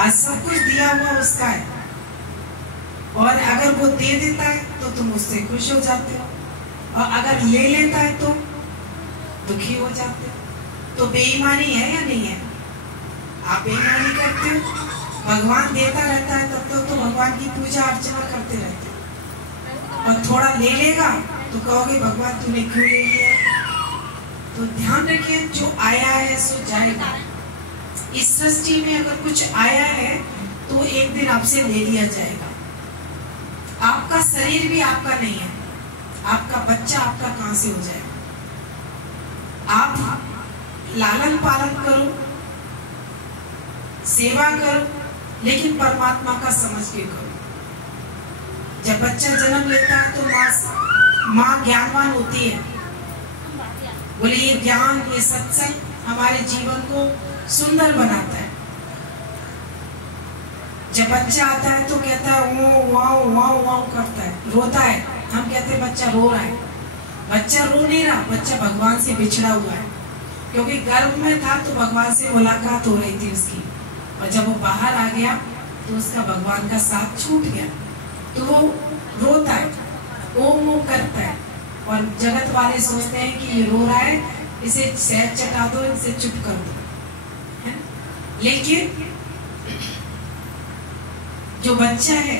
आज सब कुछ दिया हुआ उसका है, और अगर वो दे देता है तो तुम उससे खुश हो जाते हो, और अगर ले लेता है तो दुखी हो जाते हो। तो बेईमानी है या नहीं है? आप बेईमानी करते हो, भगवान देता रहता है तब तो भगवान की पूजा अर्चना करते रहते हो, और थोड़ा ले लेगा तो कहोगे भगवान तूने क्यों ले लिया। तो ध्यान रखिए, जो आया है सो जाएगा। इस सृष्टि में अगर कुछ आया है तो एक दिन आपसे ले लिया जाएगा। आपका शरीर भी आपका नहीं है, आपका बच्चा आपका कहां से हो जाएगा। आप लालन पालन करो, सेवा करो, लेकिन परमात्मा का समझ के करो। जब बच्चा जन्म लेता है तो माँ ज्ञानवान होती है, बोले ये ज्ञान, ये सत्संग हमारे जीवन को सुंदर बनाता है। जब बच्चा आता है तो कहता है वो वाओ वाओ वाओ करता है, रोता है। हम कहते हैं बच्चा रो रहा है। बच्चा रो नहीं रहा, बच्चा भगवान से बिछड़ा हुआ है, क्योंकि गर्भ में था तो भगवान से मुलाकात हो रही थी उसकी, और जब वो बाहर आ गया तो उसका भगवान का साथ छूट गया, तो वो रोता है, ओ करता है। और जगत वाले सोचते हैं कि ये रो रहा है, इसे शहद चटा दो, इसे चुप कर दो, है? लेकिन जो बच्चा है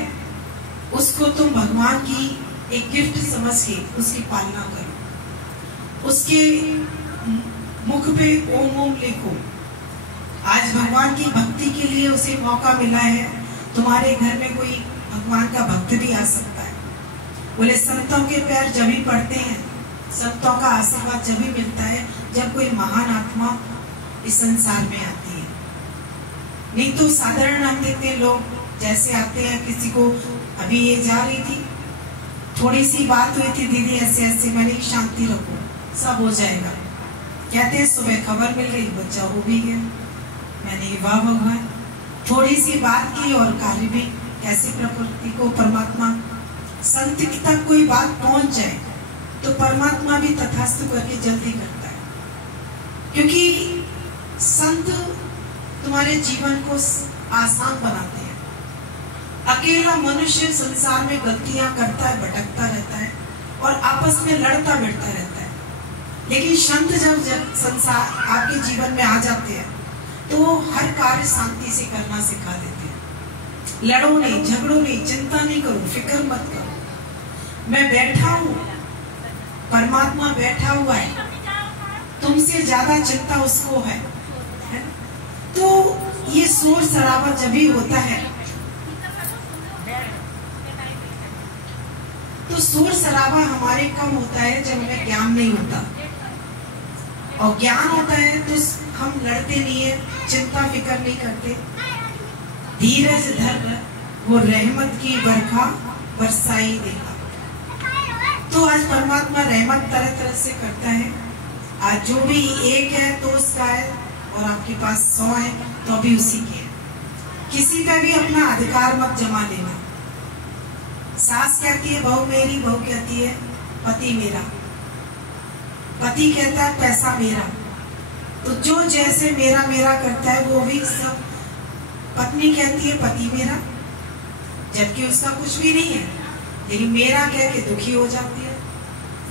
उसको तुम भगवान की एक गिफ्ट समझ के उसकी पालना करो, उसके मुख पे ओम ओम लिखो। आज भगवान की भक्ति के लिए उसे मौका मिला है, तुम्हारे घर में कोई भगवान का भक्त भी आ सकता है। बोले संतों के पैर जब ही पड़ते हैं, संतों का आशीर्वाद जब ही मिलता है जब कोई महान आत्मा इस संसार में आती है। नहीं तो साधारण हम देखते हैं लोग जैसे आते हैं, किसी को अभी ये जा रही थी, थोड़ी सी बात हुई थी, दीदी ऐसे ऐसे, मैंने शांति रखो सब हो जाएगा। कहते हैं सुबह खबर मिल गई, बच्चा हो भी गया। मैंने वाह भगवान, थोड़ी सी बात की और कार्य भी कैसे प्रकृति को परमात्मा संत तक कोई बात पहुंच जाए तो परमात्मा भी तथास्तु करके जल्दी करता है, क्योंकि संत तुम्हारे जीवन को आसान बनाते हैं। अकेला मनुष्य संसार में गलतियां करता है, भटकता रहता है और आपस में लड़ता भिड़ता रहता है, लेकिन संत जब संसार आपके जीवन में आ जाते हैं तो हर कार्य शांति से करना सिखा देते हैं। लड़ो नहीं, झगड़ो नहीं, चिंता नहीं करो, फिक्र मत करो, मैं बैठा हूँ, परमात्मा बैठा हुआ है, तुमसे ज्यादा चिंता उसको है? तो ये शोर शराबा जब भी होता है तो शोर शराबा हमारे कम होता है जब हमें ज्ञान नहीं होता, और ज्ञान होता है तो हम लड़ते नहीं है, चिंता फिक्र नहीं करते, धीरज धर वो रहमत की बरखा बरसाई देगा। तो आज परमात्मा रहमत तरह तरह से करता है। आज जो भी एक है तो उसका है, और आपके पास 100 है तो अभी उसी के है। किसी का भी अपना अधिकार मत जमा लेना। सास कहती है बहू मेरी, बहू कहती है पति मेरा, पति कहता है पैसा मेरा। तो जो जैसे मेरा मेरा करता है वो भी सब, पत्नी कहती है पति मेरा, जबकि उसका कुछ भी नहीं है, लेकिन मेरा कह के दुखी हो जाती है।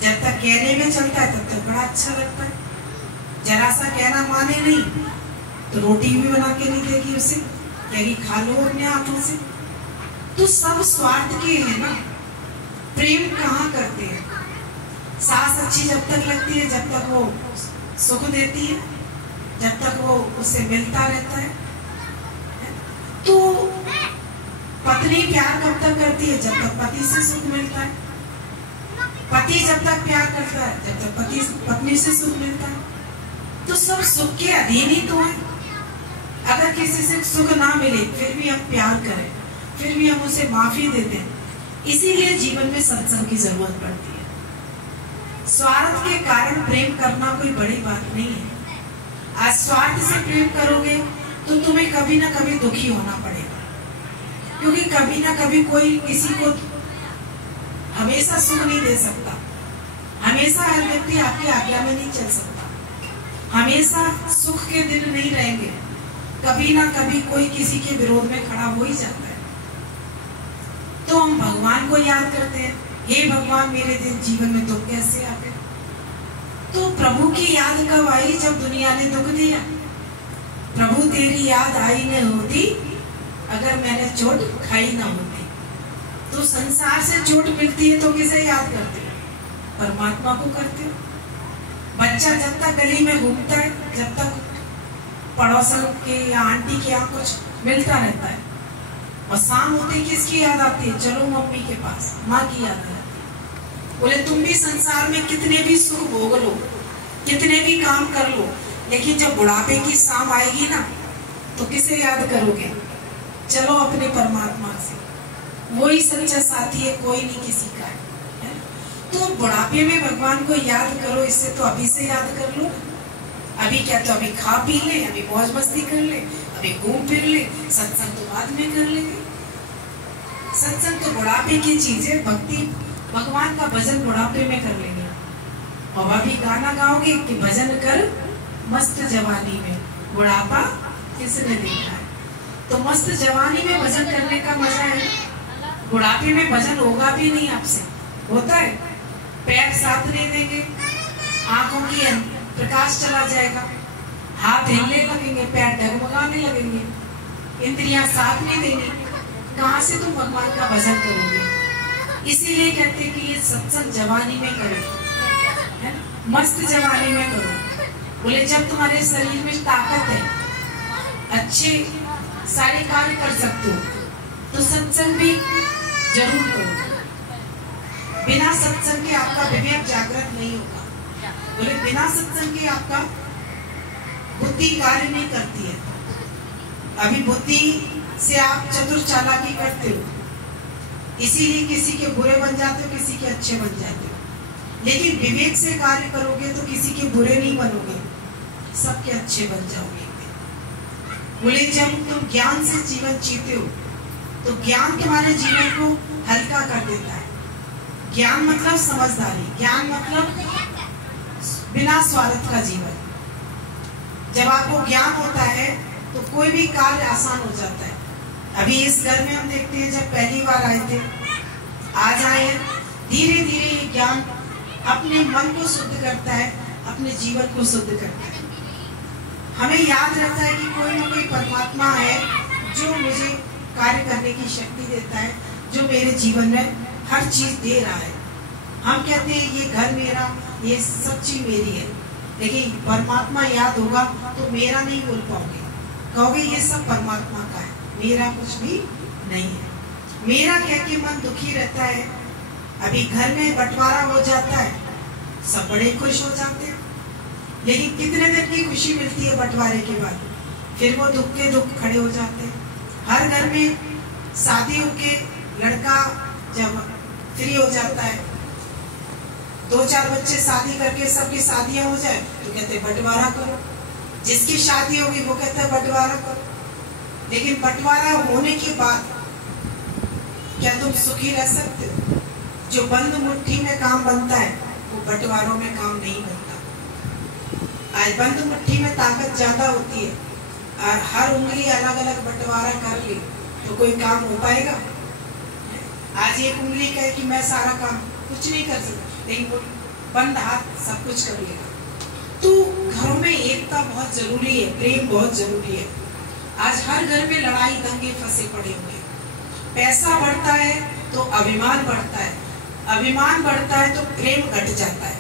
जब तक कहने में चलता है तब तक बड़ा अच्छा लगता है, जरा सा कहना माने नहीं तो रोटी भी बना के नहीं देगी उसे, कहेगी खा लो अपने हाथों से। तो सब स्वार्थ के है ना, प्रेम कहाँ करते हैं। सास अच्छी जब तक लगती है, जब तक वो सुख देती है, जब तक वो उससे मिलता रहता है। तो पत्नी प्यार कब तक करती है? जब तक पति से सुख मिलता है। पति जब तक प्यार करता है जब तक पत्नी से सुख मिलता है। तो सब सुख के अधीन ही तो है। अगर किसी से सुख ना मिले फिर भी हम प्यार करें, फिर भी हम उसे माफी देते हैं। इसीलिए जीवन में सत्संग की जरूरत पड़ती है। स्वार्थ के कारण प्रेम करना कोई बड़ी बात नहीं है। आज स्वार्थ से प्रेम करोगे तो तुम्हें कभी ना कभी दुखी होना पड़ेगा, क्योंकि कभी ना कभी कोई किसी को हमेशा सुख नहीं दे सकता। हमेशा हर व्यक्ति आपकी आज्ञा में नहीं चल सकता। हमेशा सुख के दिन नहीं रहेंगे। कभी ना कभी कोई किसी के विरोध में खड़ा हो ही जाता है। तो हम भगवान को याद करते हैं, हे भगवान मेरे दिन जीवन में दुख कैसे आ गए। तो प्रभु की याद कब आई? जब दुनिया ने दुख दिया। प्रभु तेरी याद आई न होती अगर मैंने चोट खाई ना होती। तो संसार से चोट मिलती है तो किसे याद करते हो? परमात्मा को करते हो। बच्चा जब तक गली में घूमता है, जब तक पड़ोसन के या आंटी के यहाँ कुछ मिलता रहता है, और शाम होते किसकी याद आती है? चलो मम्मी के पास, माँ की याद आती है। बोले तुम भी संसार में कितने भी सुख भोग लो, कितने भी काम कर लो, लेकिन जब बुढ़ापे की शाम आएगी ना, तो किसे याद करोगे? चलो अपने परमात्मा से, वही सच्चा साथी है, कोई नहीं किसी का है। तो बुढ़ापे में भगवान को याद करो। इससे तो अभी से याद कर लो। अभी क्या, तो अभी खा पी ले, अभी मौज मस्ती कर ले, अभी घूम फिर ले, सत्संग तो बाद में कर लेंगे। सत्संग तो बुढ़ापे की चीज है। भक्ति भगवान का भजन बुढ़ापे में कर लेंगे। और अभी गाना गाओगे कि भजन कर मस्त जवानी में, बुढ़ापा किसने देखा है? तो मस्त जवानी में भजन करने का मजा है। बुढ़ापे में भजन होगा भी नहीं आपसे। होता है? पैर साथ नहीं देंगे, आंखों की प्रकाश चला जाएगा, हाथ हिलने लगेंगे, पैर डगमगाने लगेंगे, इंद्रियां साथ नहीं देंगी, कहां से तुम भगवान का भजन करोगे? इसीलिए कहते हैं कि ये सत्संग जवानी में करो, है ना? मस्त जवानी में करो। बोले जब तुम्हारे शरीर में ताकत है, अच्छे सारे कार्य कर सकते हो, तो सत्संग भी जरूर करो। बिना सत्संग के आपका विवेक जागृत नहीं होगा। बोले बिना सत्संग के आपका बुद्धि कार्य नहीं करती है। अभी बुद्धि से आप चतुर चालाकी करते हो, इसीलिए किसी के बुरे बन जाते हो, किसी के अच्छे बन जाते हो। लेकिन विवेक से कार्य करोगे तो किसी के बुरे नहीं बनोगे, सबके अच्छे बन जाओगे। बोले जब तुम ज्ञान से जीवन जीते हो, तो ज्ञान तुम्हारे जीवन को हल्का कर देता है। ज्ञान मतलब समझदारी, ज्ञान मतलब बिना स्वार्थ का जीवन। जब आपको ज्ञान होता है तो कोई भी कार्य आसान हो जाता है। अभी इस घर में हम देखते हैं, जब पहली बार आए थे, आज आए हैं, धीरे धीरे ये ज्ञान अपने मन को शुद्ध करता है, अपने जीवन को शुद्ध करता है। हमें याद रहता है कि कोई ना कोई परमात्मा है जो मुझे कार्य करने की शक्ति देता है, जो मेरे जीवन में हर चीज दे रहा है। हम कहते हैं ये घर मेरा, ये सब चीज मेरी है, लेकिन परमात्मा याद होगा तो मेरा नहीं बोल पाओगे, कहोगे ये सब परमात्मा का है, मेरा कुछ भी नहीं है। मेरा कह के मन दुखी रहता है। अभी घर में बंटवारा हो जाता है, सब बड़े खुश हो जाते हैं, लेकिन कितने दिन की खुशी मिलती है बंटवारे के बाद, फिर वो दुख के दुख खड़े हो जाते हैं। हर घर में शादी होके लड़का जब फ्री हो जाता है, 2-4 बच्चे शादी करके सबकी शादियां हो जाए तो कहते हैं बंटवारा करो। जिसकी शादी होगी वो कहता है बंटवारा करो। लेकिन बंटवारा होने के बाद क्या तुम सुखी रह सकते हो? जो बंद मुट्ठी में काम बनता है वो बंटवारों में काम नहीं बनता। आज बंद मुट्ठी में ताकत ज्यादा होती है, और हर उंगली अलग अलग बंटवारा कर ली तो कोई काम हो पाएगा? आज एक उंगली कहे कि मैं सारा काम कुछ नहीं कर सकता, लेकिन बंद हाथ सब कुछ कर लेगा। तो घरों में एकता बहुत जरूरी है, प्रेम बहुत जरूरी है। आज हर घर में लड़ाई दंगे फंसे पड़े हुए हैं। पैसा बढ़ता है तो अभिमान बढ़ता है, अभिमान बढ़ता है तो प्रेम घट जाता है।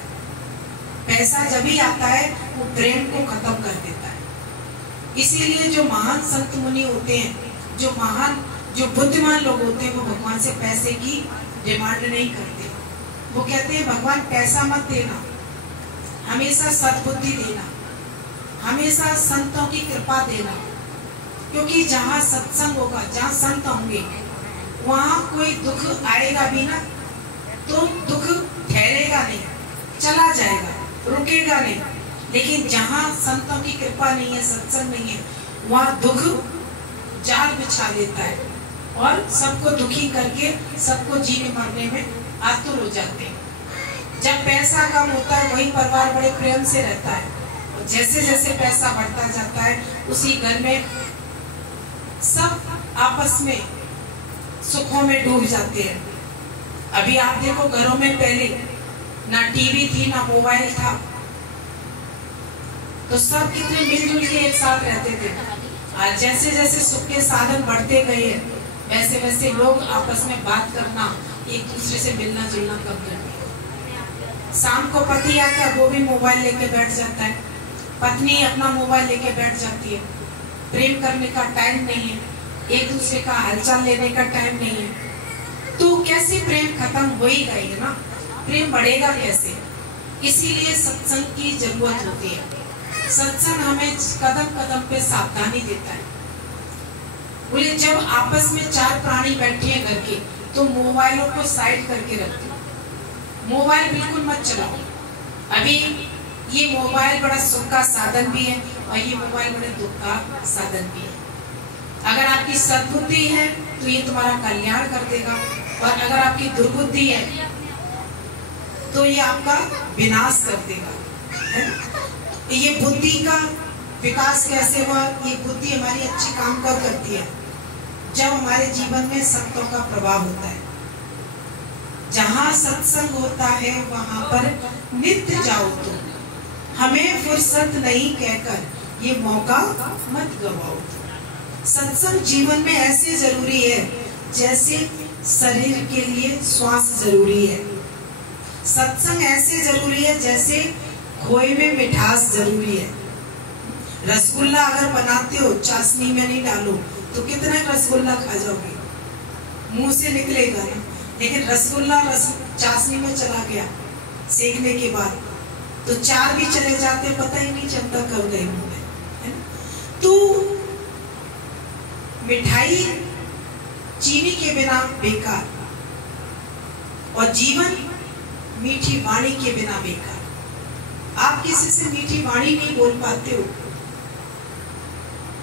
पैसा जब भी आता है वो प्रेम को खत्म कर देता है। इसीलिए जो महान संत मुनि होते हैं, जो बुद्धिमान लोग होते हैं, वो भगवान से पैसे की डिमांड नहीं करते। वो कहते हैं भगवान पैसा मत देना, हमेशा सद्बुद्धि देना, हमेशा संतों की कृपा देना। क्योंकि जहाँ सत्संग होगा, जहाँ संत होंगे, वहाँ कोई दुख आएगा भी ना तो दुख ठहरेगा नहीं, चला जाएगा, रुकेगा नहीं। लेकिन जहाँ संतों की कृपा नहीं है, सत्संग नहीं है, वहाँ दुख जाल बिछा देता है और सबको दुखी करके सबको जीने मरने में आतुर हो जाते हैं। जब पैसा कम होता है वही परिवार बड़े प्रेम से रहता है, और जैसे जैसे पैसा बढ़ता जाता है उसी घर में सब आपस में सुखों में डूब जाते हैं। अभी आप देखो, घरों में पहले ना टीवी थी ना मोबाइल था, तो सब कितने मिलजुल के एक साथ रहते थे। आज जैसे जैसे सुख के साधन बढ़ते गए हैं, वैसे वैसे लोग आपस में बात करना, एक दूसरे से मिलना जुलना कम कर दिया। शाम को पति आता है, वो भी मोबाइल लेके बैठ जाता है, पत्नी अपना मोबाइल लेके बैठ जाती है। प्रेम करने का टाइम नहीं है, एक दूसरे का हालचाल लेने का टाइम नहीं है। तो कैसे प्रेम खत्म हो ही गई है ना, प्रेम बढ़ेगा कैसे? इसीलिए सत्संग की जरूरत होती है। सत्संग हमें कदम कदम पे सावधानी देता है। बोले जब आपस में चार प्राणी बैठे हैं घर के, तो मोबाइलों को साइड करके रखते, मोबाइल बिल्कुल मत चलाओ। अभी ये मोबाइल बड़ा सुख का साधन भी है और ये मोबाइल बड़े दुख का साधन भी है। अगर आपकी सद्बुद्धि है तो ये तुम्हारा कल्याण कर देगा, और अगर आपकी दुर्बुद्धि है तो ये आपका विनाश कर देगा। ये बुद्धि का विकास कैसे हुआ? ये बुद्धि हमारी अच्छी काम कब करती है? जब हमारे जीवन में संतों का प्रभाव होता है। जहाँ सत्संग होता है वहां पर नित्य जाओ, तो हमें फुर्सत नहीं कहकर ये मौका मत गवाओ। सत्संग जीवन में ऐसे जरूरी है जैसे शरीर के लिए श्वास जरूरी है। सत्संग ऐसे जरूरी है जैसे खोए में मिठास जरूरी है। रसगुल्ला अगर बनाते हो, चाशनी में नहीं डालो तो कितना रसगुल्ला खा जाओगे, मुंह से निकलेगा ना। लेकिन रसगुल्ला चाशनी में चला गया सेकने के बाद, तो चार भी चले जाते, पता ही नहीं चलता कब गए मुंह में। तो मिठाई चीनी के बिना बेकार, और जीवन मीठी वाणी के बिना बेकार। आप किसी से मीठी वाणी नहीं बोल पाते हो,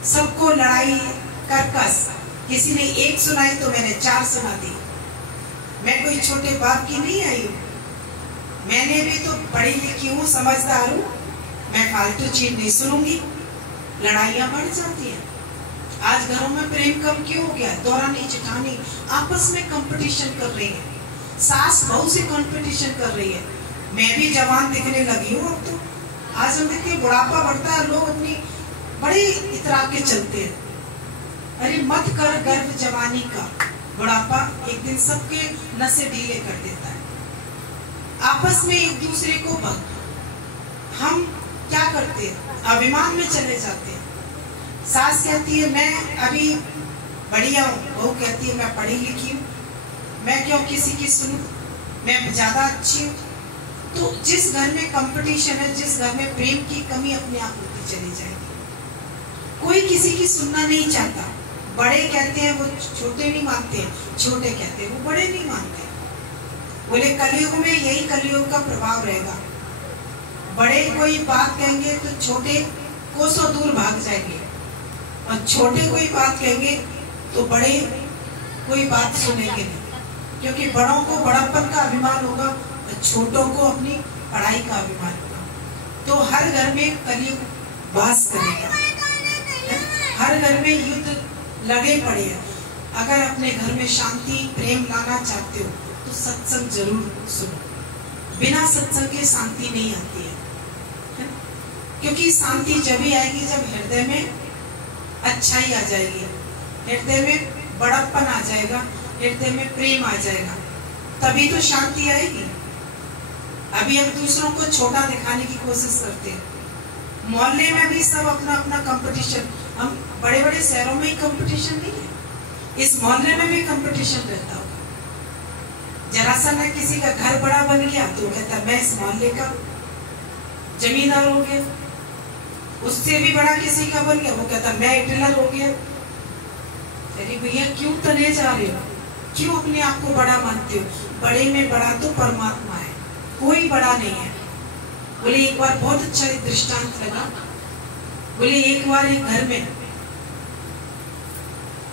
सबको लड़ाई कर्कश, किसी ने एक सुनाई तो मैंने चार सुना दी। मैं कोई छोटे बाप की नहीं आई हूँ, मैंने भी तो पढ़ी लिखी हूँ, समझदार हूँ, मैं फालतू चीज नहीं सुनूंगी। लड़ाइयाँ बढ़ जाती हैं। आज घरों में प्रेम कम क्यों हो गया? दौरानी जेठानी आपस में कंपटीशन कर रही है, सास बहू से कंपटीशन कर रही है। मैं भी जवान दिखने लगी हूँ अब तो। आज हम देखते बुढ़ापा बढ़ता है, लोग अपनी बड़े इतरा के चलते हैं। अरे मत कर गर्व जवानी का, बुढ़ापा एक दिन सबके नसें ढीले कर देता है। आपस में एक दूसरे को हम क्या करते हैं? अभिमान में चले जाते हैं। सास कहती है मैं अभी बढ़िया हूँ, बहू कहती है मैं पढ़ी लिखी हूँ, मैं क्यों किसी की सुनूं, मैं ज्यादा अच्छी हूँ। तो जिस घर में कंपटीशन है, जिस घर में प्रेम की कमी अपने आप होती चली जाएगी। कोई किसी की सुनना नहीं चाहता। बड़े कहते हैं वो छोटे नहीं मानते, छोटे कहते हैं वो बड़े नहीं मानते। बोले कलयुग में यही कलयुग का प्रभाव रहेगा। बड़े कोई बात कहेंगे तो छोटे कोसों दूर भाग जाएंगे, और छोटे कोई बात कहेंगे तो बड़े कोई बात सुनेंगे नहीं, क्योंकि बड़ों को बड़प्पन का अभिमान होगा और छोटों को अपनी पढ़ाई का अभिमान होगा। तो हर घर में कलयुग वास करेगा, हर घर में युद्ध लगे पड़े हैं। अगर अपने घर में शांति प्रेम लाना चाहते हो तो सत्संग जरूर सुनो। बिना सत्संग के शांति नहीं आती है, क्योंकि शांति जब ही आएगी जब हृदय में अच्छाई आ जाएगी, हृदय में बड़प्पन आ जाएगा, हृदय में प्रेम आ जाएगा, तभी तो शांति आएगी। अभी हम दूसरों को छोटा दिखाने की कोशिश करते हैं। मोहल्ले में भी सब अपना अपना कंपटीशन, हम बड़े बड़े शहरों में ही कंपटीशन नहीं है, इस मोहल्ले में भी कंपटीशन रहता होगा। जरा सा ना किसी का घर बड़ा बन गया तो कहता मैं इस मोहल्ले का जमींदार हो गया, उससे भी बड़ा किसी का बन गया वो कहता मैं टेलर हो गया। अरे भैया क्यों तले जा रहे हो, क्यों अपने आप को बड़ा मानते हो? बड़े में बड़ा तो परमात्मा है, कोई बड़ा नहीं है। बोले एक बार बहुत अच्छा दृष्टांत लगा। बोले एक बार एक घर में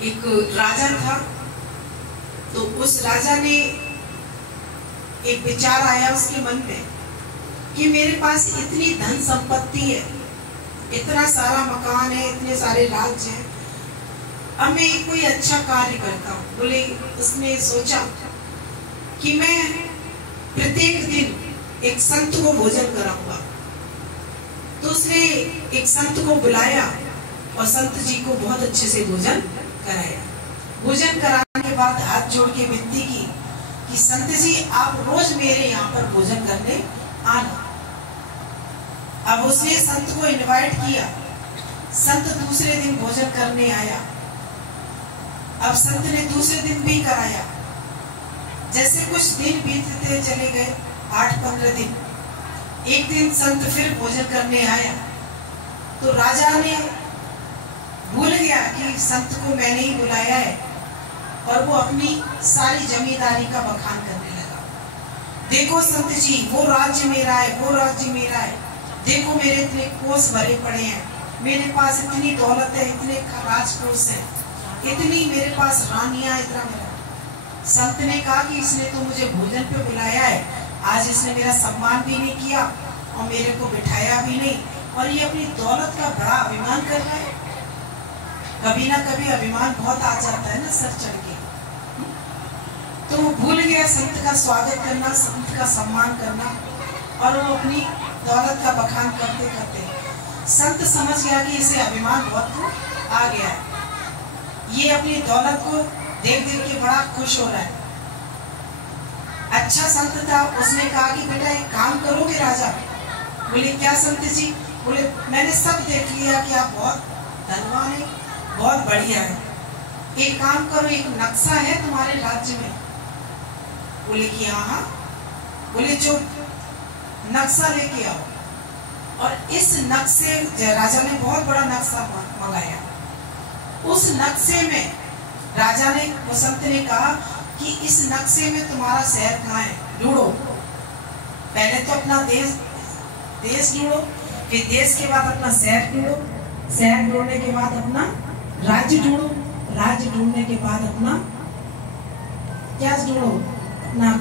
एक राजा था, तो उस राजा ने एक विचार आया उसके मन में कि मेरे पास इतनी धन संपत्ति है, इतना सारा मकान है, इतने सारे राज्य हैं, अब मैं कोई अच्छा कार्य करता हूँ। बोले उसने सोचा कि मैं प्रत्येक दिन एक संत को भोजन कराऊंगा। तो उसने एक संत को बुलाया और संत जी को बहुत अच्छे से भोजन कराया। भोजन कराने के बाद हाथ जोड़ के विनती की कि संत जी आप रोज मेरे यहाँ पर भोजन करने आना। अब उसने संत को इनवाइट किया। संत दूसरे दिन भोजन करने आया। अब संत ने दूसरे दिन भी कराया। जैसे कुछ दिन बीतते चले गए, 8-15 दिन। एक दिन संत फिर भोजन करने आया तो राजा ने भूल गया कि संत को मैंने ही बुलाया है और वो अपनी सारी जमींदारी का बखान करने लगा। देखो संत जी, वो राज्य मेरा है, वो राज्य मेरा है। देखो मेरे इतने कोष भरे पड़े हैं, मेरे पास इतनी दौलत है, इतने राजकोष है, इतनी मेरे पास रानियां, इतना मेरा। संत ने कहा कि इसने तो मुझे भोजन पे बुलाया है, आज इसने मेरा सम्मान भी नहीं किया और मेरे को बिठाया भी नहीं, और ये अपनी दौलत का बड़ा अभिमान कर रहा है। कभी ना कभी अभिमान बहुत आ जाता है ना सर चढ़ के। तो वो भूल गया संत का स्वागत करना, संत का सम्मान करना, और वो अपनी दौलत का बखान करते करते संत समझ गया कि इसे अभिमान बहुत आ गया है। ये अपनी दौलत को देख देख के बड़ा खुश हो रहा है। अच्छा संत था। उसने कहा कि बेटा एक काम करोगे राजा? बोले क्या संत जी? बोले मैंने सब देख लिया कि आप बहुत धनवान है, बहुत बढ़िया है। एक काम करो, एक नक्शा है तुम्हारे राज्य में। बोले कि हाँ। बोले जो नक्शा लेके आओ। और इस नक्शे, राजा ने बहुत बड़ा नक्शा मंगाया। उस नक्शे में राजा ने, संत ने कहा कि इस नक्शे में तुम्हारा शहर कहाँ है, ढूंढो। पहले तो अपना देश ढूंढो, फिर देश के बाद अपना शहर ढूंढो, शहर ढूंढने के बाद अपना राज्य ढूंढो, राज्य ढूंढने के बाद अपना क्या ढूंढो, अपना